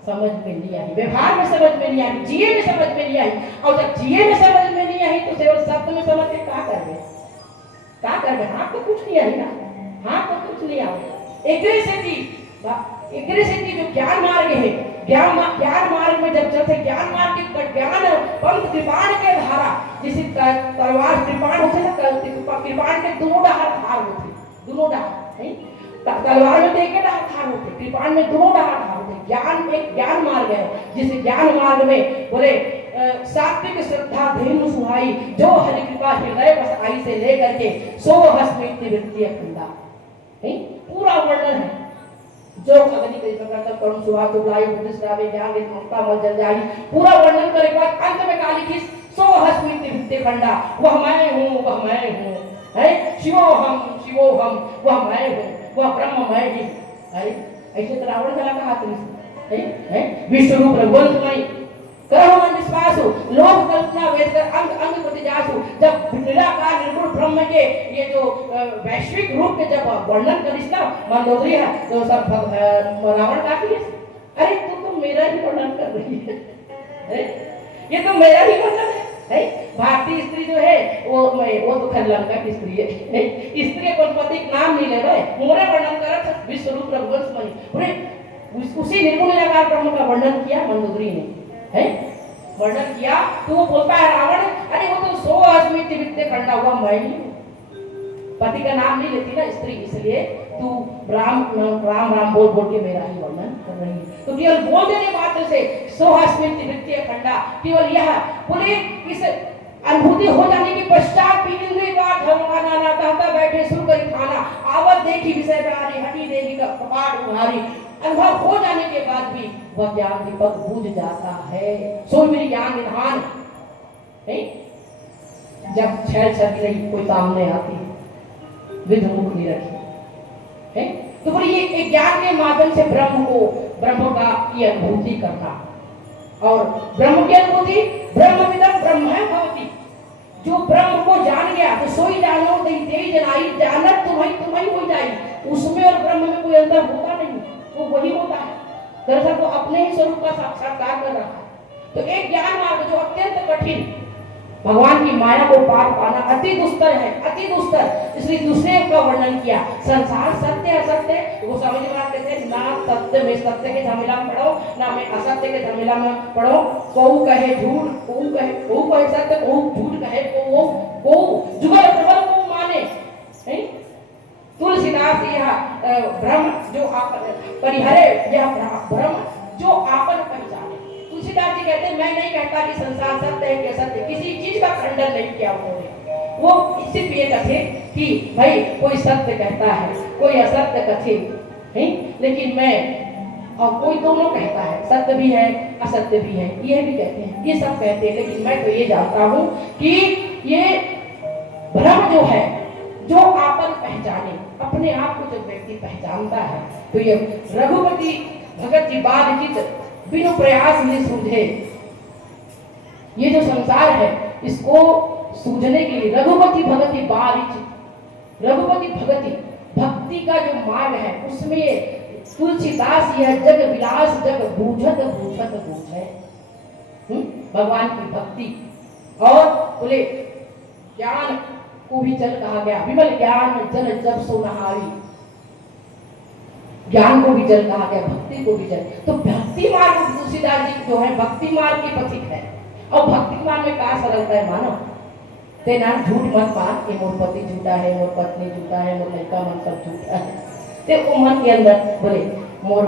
समझ में नहीं आई, व्यवहार में समझ में नहीं आई, जिए में समझ में नहीं आई, और जब जिए में समझ में नहीं आई तो केवल शब्द में समझ के क्या करवे, हाँ तो कुछ नहीं आई ना, हाँ तो कुछ नहीं आवे, एकरे से जो ज्ञान मार्ग है, ज्ञान मार्ग में जब चलते ज्ञान मार्ग के ज्ञान पंथ कृपाण के धारा, जिसे तलवार कृपाण होते ना, कृपाण के दोनों डहार धार होते, दोनों डहार नहीं, तलवार में देखे डहार धार होते, कृपाण में दोनों डहार धार होते, ज्ञान एक ज्ञान मार्ग है, जिस ज्ञान मार्ग में बोले सात्विक श्रद्धा धेनु सुहाई, जो हरि कृपा हृदय बस आई से लेकर के सो हस्मित वृत्ति अखंडा, नहीं पूरा वर्णन है, जो अग्नि के प्रकार का करुण सुहा तो लाई बुद्धिस्ट रावे ज्ञान एक ममता मल जल जाई, पूरा वर्णन करे बाद अंत में काली किस सो हस्मित वृत्ति अखंडा, वह मैं हूं है, शिवोहम वह मैं हूं, वह ब्रह्म मैं ही है, ऐसे तो रावण चला कहा है विश्व रूप रघुवंशमय करो मन विश्वास हो, लोक कल्पना वेद कर अंग अंग प्रति जासु, जब निराकार निर्गुण ब्रह्म के ये जो वैश्विक रूप के जब वर्णन करिस ना मंदोदरी है, तो सब रावण का की अरे तू तो मेरा ही वर्णन कर रही है, ये तो मेरा ही वर्णन है, भारतीय स्त्री जो है वो तो खैर लंका की स्त्री है, स्त्री पति नाम नहीं ले रहे, मोरे वर्णन करत विश्व रूप रघुवंशमय, उसी निर्गुण निराकार ब्रह्म का वर्णन किया मंदोदरी ने, है वर्णन किया, तो वो बोलता है रावण अरे वो तो सो अस्मित वित्ते खंडा हुआ मैं ही, पति का नाम नहीं लेती ना स्त्री, इसलिए तू राम बोल के मेरा ही वर्णन कर रही है, तो केवल बोल देने मात्र से सो अस्मित वित्ते खंडा, केवल यह बोले इस अनुभूति हो जाने के पश्चात भी इंद्रिय का धर्माना ना कहता बैठे शुरू करी खाना, आवत देखी विषय प्यारी हटी देवी का कपाट उभारी, अनुभव हो जाने के बाद भी वह ज्ञान दीपक बुझ जाता है, सो मेरी ज्ञान निधान नहीं, जब छेड़ छड़ी रही कोई सामने आती विध मुख नहीं रखी है, तो बोले ये ज्ञान के माध्यम से ब्रह्म का ये अनुभूति करना, और ब्रह्म की अनुभूति ब्रह्मविदं ब्रह्म भवति, जो ब्रह्म को जान गया तो सोई जानो तेई जनाई, जानत तुम्हें हो जाई, उसमें और ब्रह्म में कोई अंतर होता नहीं, वो वही होता है। दरअसल वो अपने ही स्वरूप का साक्षात्कार कर रहा है। तो एक ज्ञान मार्ग जो अत्यंत कठिन, भगवान की माया को पार पाना अति दुस्तर है, अति दुस्तर, इसलिए दूसरे का वर्णन किया। संसार सत्य असत्य, वो समझ में आते थे ना, सत्य में सत्य के झमेला में पढ़ो, ना में असत्य के झमेला में पढ़ो। कोऊ कहे झूठ, कोऊ कहे सत्य, कोऊ झूठ कहे, कोऊ जुगल प्रबल को माने। तुलसीदास यह ब्रह्म जो आप परिहरे, यह ब्रह्म जो आपन पहचाने। तुलसीदास जी कहते हैं मैं नहीं कहता कि संसार सत्य है कि असत्य, किसी चीज का खंडन नहीं किया उन्होंने। वो सिर्फ ये कथे कि भाई कोई सत्य कहता है, कोई असत्य कथे, लेकिन मैं और कोई दोनों कहता है, सत्य भी है असत्य भी है, ये भी कहते हैं, ये सब कहते हैं। लेकिन मैं तो ये जानता हूँ कि ये ब्रह्म जो है, जो आपन पहचाने, अपने आप को जब व्यक्ति पहचानता है तो ये रघुपति भगत जी बाद चित बिनु प्रयास में सूझे। ये जो संसार है इसको सूझने के लिए रघुपति भगति बारिच, रघुपति भगति भक्ति का जो मार्ग है उसमें तुलसीदास यह जग विलास जग बूझत बूझत बूझे, भगवान की भक्ति। और बोले ज्ञान को भी जल कहा गया, विमल ज्ञान जल जब सो नहावी, ज्ञान को भी जल कहा गया, भक्ति को भी जल। तो भक्ति मार्ग तुलसीदास जी जो है भक्ति मार्ग की पथिक है। और भक्ति मार्ग में क्या सरलता है मानो, ते ना झूठ मत मान कि मोर पति झूठा है, मोर पत्नी झूठा है, मोर लड़का मन सब झूठा है। ते वो मन के अंदर बोले मोर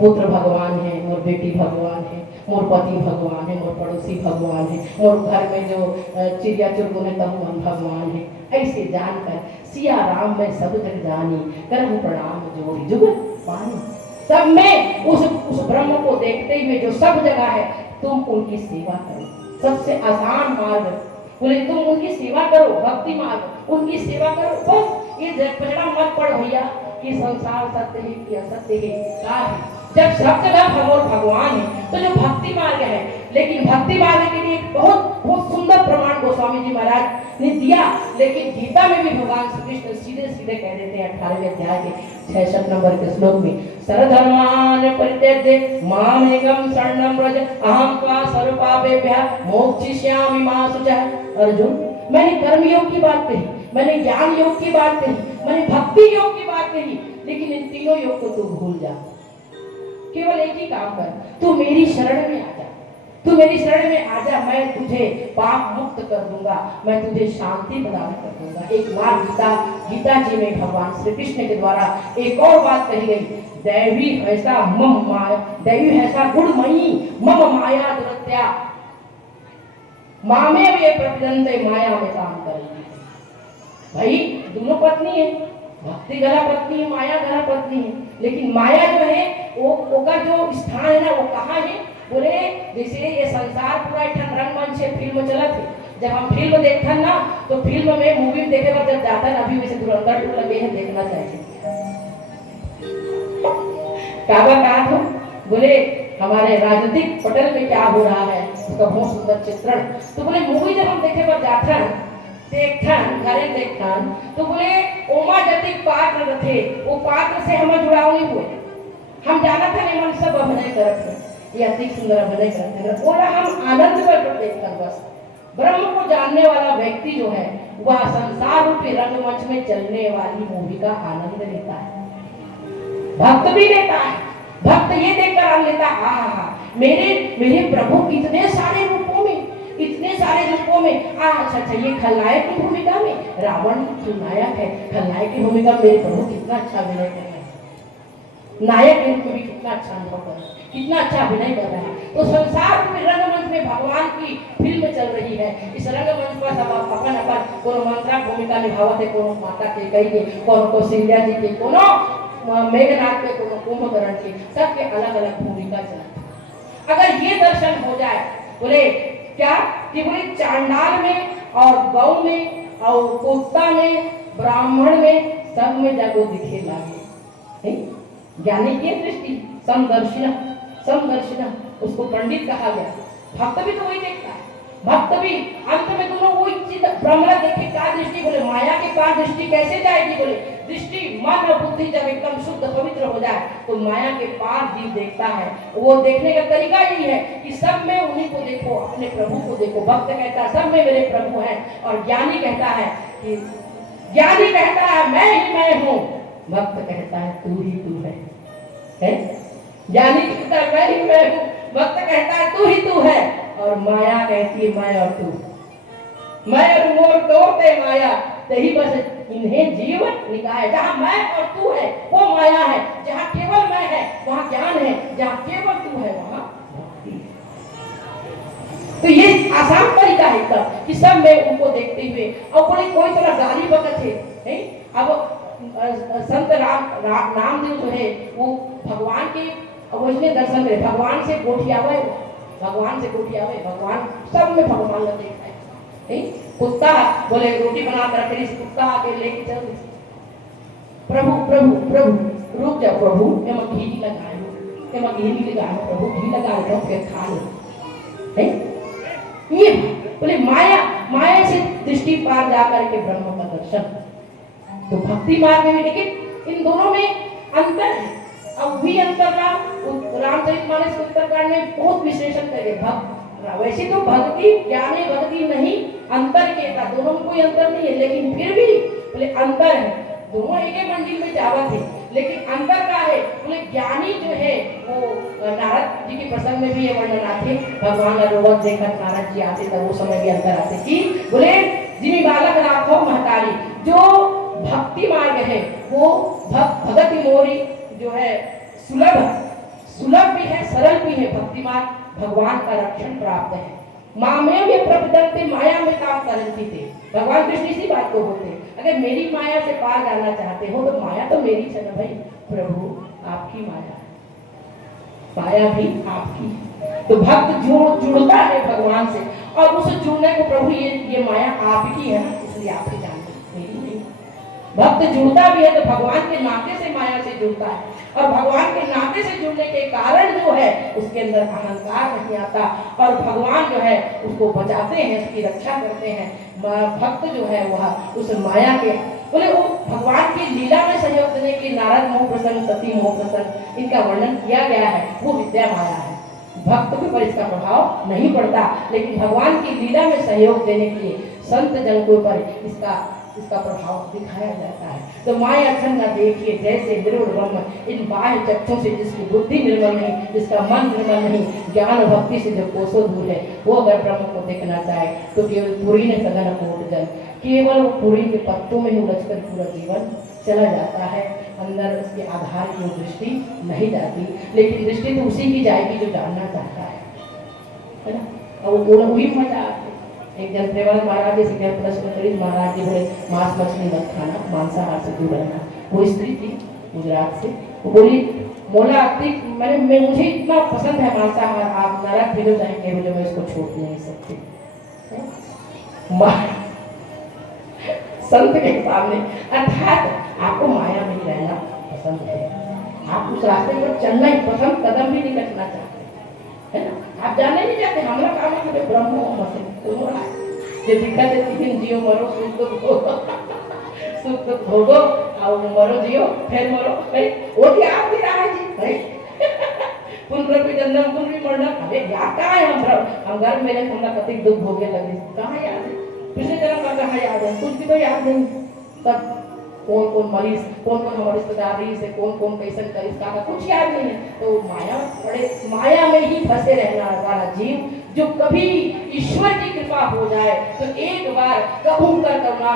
पुत्र भगवान है, मोर बेटी भगवान है, मोर पति भगवान है, मोर पड़ोसी भगवान है, मोर घर में जो चिड़िया चुरगुन है तब मन भगवान है। ऐसे जानकर सिया राम में सब जग जानी, करहु प्रणाम जोड़ी जुगल पानी। सब में उस ब्रह्म को देखते हुए जो सब जगह है, तुम उनकी सेवा करो। सबसे आसान मार्ग बोले तुम उनकी सेवा करो, भक्ति मार्ग, उनकी सेवा करो। बस ये पचड़ा मत पड़ भैया कि संसार सत्य है कि असत्य है, क्या है। जब सब जगह भगवान है तो जो भक्ति मार्ग है, लेकिन भक्ति मार्ग के लिए बहुत सुंदर प्रमाण गोस्वामी जी महाराज ने दिया। लेकिन गीता में भी भगवान श्री कृष्ण सीधे सीधे कह देते हैं 18वें अध्याय के 66 नंबर के श्लोक में, सर्वधर्मान परित्यज्य माम एकम शरणं व्रज अहम त्वा सर्वपापेभ्यः मोक्षयिष्यामि मा शुचः। अर्जुन, मैंने कर्म योग की बात कही, मैंने ज्ञान योग की बात कही, मैंने भक्ति योग की बात कही, लेकिन इन तीनों योग को तू भूल जा। केवल एक ही काम कर, तू मेरी शरण में आ जा, तू मेरी शरण में आ जा, मैं तुझे पाप मुक्त कर दूंगा, मैं तुझे शांति प्रदान कर दूंगा। एक बार गीता जी में भगवान श्री कृष्ण के द्वारा एक और बात कही गई, दैवी ऐसा मम माया, दैवी ऐसा गुणमयी मम माया दुरत्या मामे वे प्रपदन्ते माया में काम करेगी। भाई दोनों पत्नी है, भक्ति गला पत्नी है, माया गला पत्नी है, लेकिन माया जो है वो का जो स्थान है ना वो कहाँ है। बोले जैसे ये संसार पूरा एक रंगमंच है, फिल्म चला थे, जब हम फिल्म देखते ना तो फिल्म में मूवी देखे पर जब जाता है अभी वैसे धुरंधर टू लगे हैं, देखना चाहिए। काबा कहा था, बोले हमारे राजनीतिक पटल में क्या हो रहा है उसका बहुत सुंदर चित्रण। तो बोले मूवी जब हम देखे पर जाता देखन तो बोले ओमा जतिक पात्र रथे, वो पात्र से हम जुड़ाव नहीं हुए, हम जाना था नहीं, हम सब अभिनय करते हैं, ये अति सुंदर अभिनय करते हैं। बोला हम आनंद में देखकर बस ब्रह्म को जानने वाला व्यक्ति जो है वह संसार रूपी रंगमंच में चलने वाली मूवी का आनंद लेता है, भक्त भी लेता है। भक्त ये देखकर आनंद लेता है, आहा मेरे प्रभु इतने सारे रूपों में, इतने सारे रूपों में, अच्छा ये खलनायक की भूमिका में, रावण खलनायक है, खलनायक की भूमिका में मेरे प्रभु कितना अच्छा अभिनय कर रहे हैं, नायक के रूप में भी कितना अच्छा अनुभव कर रहे हैं, कितना अच्छा अभिनय कर रहा है। तो संसार में रंगमंच में भगवान की फिल्म चल रही है। इस रंगमंच पर सब अपन अपन कोनो मंत्रा भूमिका निभावत है, कोनो माता के कही के, कोनो कौशल्या जी के, कोनो मेघनाथ के, कोनो कुंभकर्ण के, सबके अलग अलग भूमिका चलती। अगर ये दर्शन हो जाए, बोले क्या कि बोले चांडाल में और गौ में और कुत्ता में, ब्राह्मण में, सब में जगो दिखे लागे। है? ज्ञानी की दृष्टि समदर्शिना, समदर्शिना उसको पंडित कहा गया। भक्त भी तो वही देखता है, भक्त भी अंत में दोनों वही चीज ब्रह्म देखे। का दृष्टि बोले माया की का दृष्टि कैसे जाएगी? बोले दृष्टि मन और बुद्धि जब एकदम शुद्ध पवित्र हो जाए तो माया के पार जीव देखता है। वो देखने का तरीका यही है कि सब में उन्हीं को देखो, अपने प्रभु को देखो। भक्त कहता है सब में मेरे प्रभु हैं, और ज्ञानी कहता है कि ज्ञानी कहता है मैं ही मैं हूँ, भक्त कहता है तू ही तू है? ज्ञानी कहता है मैं ही मैं हूँ, भक्त कहता है तू ही तू है, और माया कहती है मैं और तू, मैं और मोर तोड़ते माया तही बस इन्हें जीवन निकाय। जहाँ मैं और तू है वो माया है, जहाँ केवल मैं है वहाँ ज्ञान है, जहाँ केवल तू है वहाँ भक्ति है। तो ये आसान तरीका है तब कि सब में उनको देखते हुए, और कोई तरह गाली बकत है। अब संत नामदेव जो है वो भगवान के वैष्णव दर्शन करे, भगवान से गोठियावे, भगवान से गोठियावे, भगवान सब में भगवान को देखता है। कुत्ता बोले रोटी बना कर रखे, कुत्ता आके लेके चल, प्रभु प्रभु प्रभु रुक जा प्रभु, एमा घी लगाए, एमा घी लगाए प्रभु, घी लगाए तो फिर खा लो। ये बोले माया, माया से दृष्टि पार जा करके ब्रह्म का दर्शन। तो भक्ति मार्ग में लेकिन इन दोनों में अंतर है। अब भी अंतर रामचरितमानस उत्तरकांड में बहुत विश्लेषण करे। भक्त वैसे तो भक्ति ज्ञान भक्ति नहीं, अंतर के था, दोनों में कोई अंतर नहीं है, लेकिन फिर भी बोले अंतर है। दोनों एक ही मंजिल में जावा थे, लेकिन अंतर का है बोले ज्ञानी जो है वो नारद जी के प्रसंग में भी ये वर्णन आते, भगवान का रोवत देखकर नारद जी आते तब वो समय भी अंतर आते कि बोले जिमी बालक राखो महतारी, जो भक्ति मार्ग है वो भगत मोरी जो है सुलभ भी है, सरल भी है। भक्ति मार्ग भगवान का रक्षण प्राप्त है। माया में प्रबदलते माया में काम करती थे, भगवान कृष्ण इसी बात को बोलते हैं, अगर मेरी माया से पार जाना चाहते हो तो माया तो मेरी है ना भाई, प्रभु आपकी माया, माया भी आपकी। तो भक्त जुड़ता है भगवान से, और उस जुड़ने को प्रभु ये माया आपकी है ना, इसलिए आपकी जानते, मेरी नहीं। भक्त जुड़ता भी है तो भगवान के नाते से माया से जुड़ता है, और भगवान के नाते से जुड़ने के कारण जो है उसके अंदर अहंकार नहीं आता, और भगवान जो है उसको बचाते हैं, उसकी रक्षा करते हैं। भक्त जो है वह उस माया के बोले वो भगवान की लीला में सहयोग देने के नारद मोह प्रसंग, सती मोह प्रसंग इनका वर्णन किया गया है, वो विद्या माया है। भक्त के ऊपर इसका प्रभाव नहीं पड़ता, लेकिन भगवान की लीला में सहयोग देने के लिए संत जन के ऊपर इसका प्रभाव दिखाया जाता है। तो माया छन्न देखिए जैसे निर्मल ब्रह्म, इन बाह्य चक्षुओं से जिसकी बुद्धि निर्मल नहीं, जिसका मन निर्मल नहीं, ज्ञान भक्ति से जो कोसों दूर है, वो अगर ब्रह्म को देखना चाहे तो केवल पुरी ने सघन कोट जन, केवल वो पुरी के पत्तों में उलझकर पूरा जीवन चला जाता है, अंदर उसके आधार की दृष्टि नहीं जाती। लेकिन दृष्टि तो उसी की जाएगी जो जानना चाहता है ना, और वो वही मजा आता है। एक जन प्रेमानंद महाराज जी से प्रश्न करी, महाराज जी बोले मांस मछली मत खाना, मांसाहार से दूर रहना। वो स्त्री थी गुजरात से, वो बोली मोला मैं मुझे इतना पसंद है मांसाहार, आप नाराज भेजो चाहे कह भेजो, मैं इसको छोड़ नहीं सकती। संत के सामने अर्थात आपको माया में रहना पसंद है, आप उस रास्ते पर चलना ही पसंद, कदम भी नहीं रखना चाहते है ना, आप जानने नहीं चाहते। हमारा काम है ब्रह्म जो दिखा दे तीन जियो मरो सुख दुख भोगो और मरो जियो फिर मरो, वो भी आप भी रहा जी भाई पुनर्पि जन्म पुनर्पि मरना, अरे याद कहाँ है हम घर में हमला कति दुख भोगे लगे, कहाँ याद है पिछले जन्म का, कहाँ याद है, कुछ भी तो याद नहीं। सब कौन कौन मरीज, कौन कौन हमारे रिश्तेदारी से कौन कौन कैसे करिश्ता का कुछ याद नहीं है। तो माया में ही फंसे रहना वाला जीव जो कभी ईश्वर की कृपा हो जाए तो एक बार कभू कर करुणा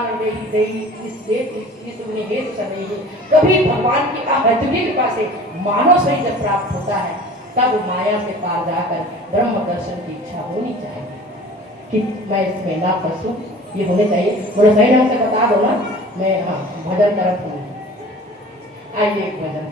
कभी भगवान की अहतुकी कृपा से मानव शरीर जब प्राप्त होता है तब माया से पार जाकर ब्रह्म दर्शन की इच्छा होनी चाहिए कि मैं इसमें ना फंसूं, ये होने चाहिए। मुझे सही ढंग से बता दो ना, मैं हाँ भजन तरफ हूँ। आइए एक भजन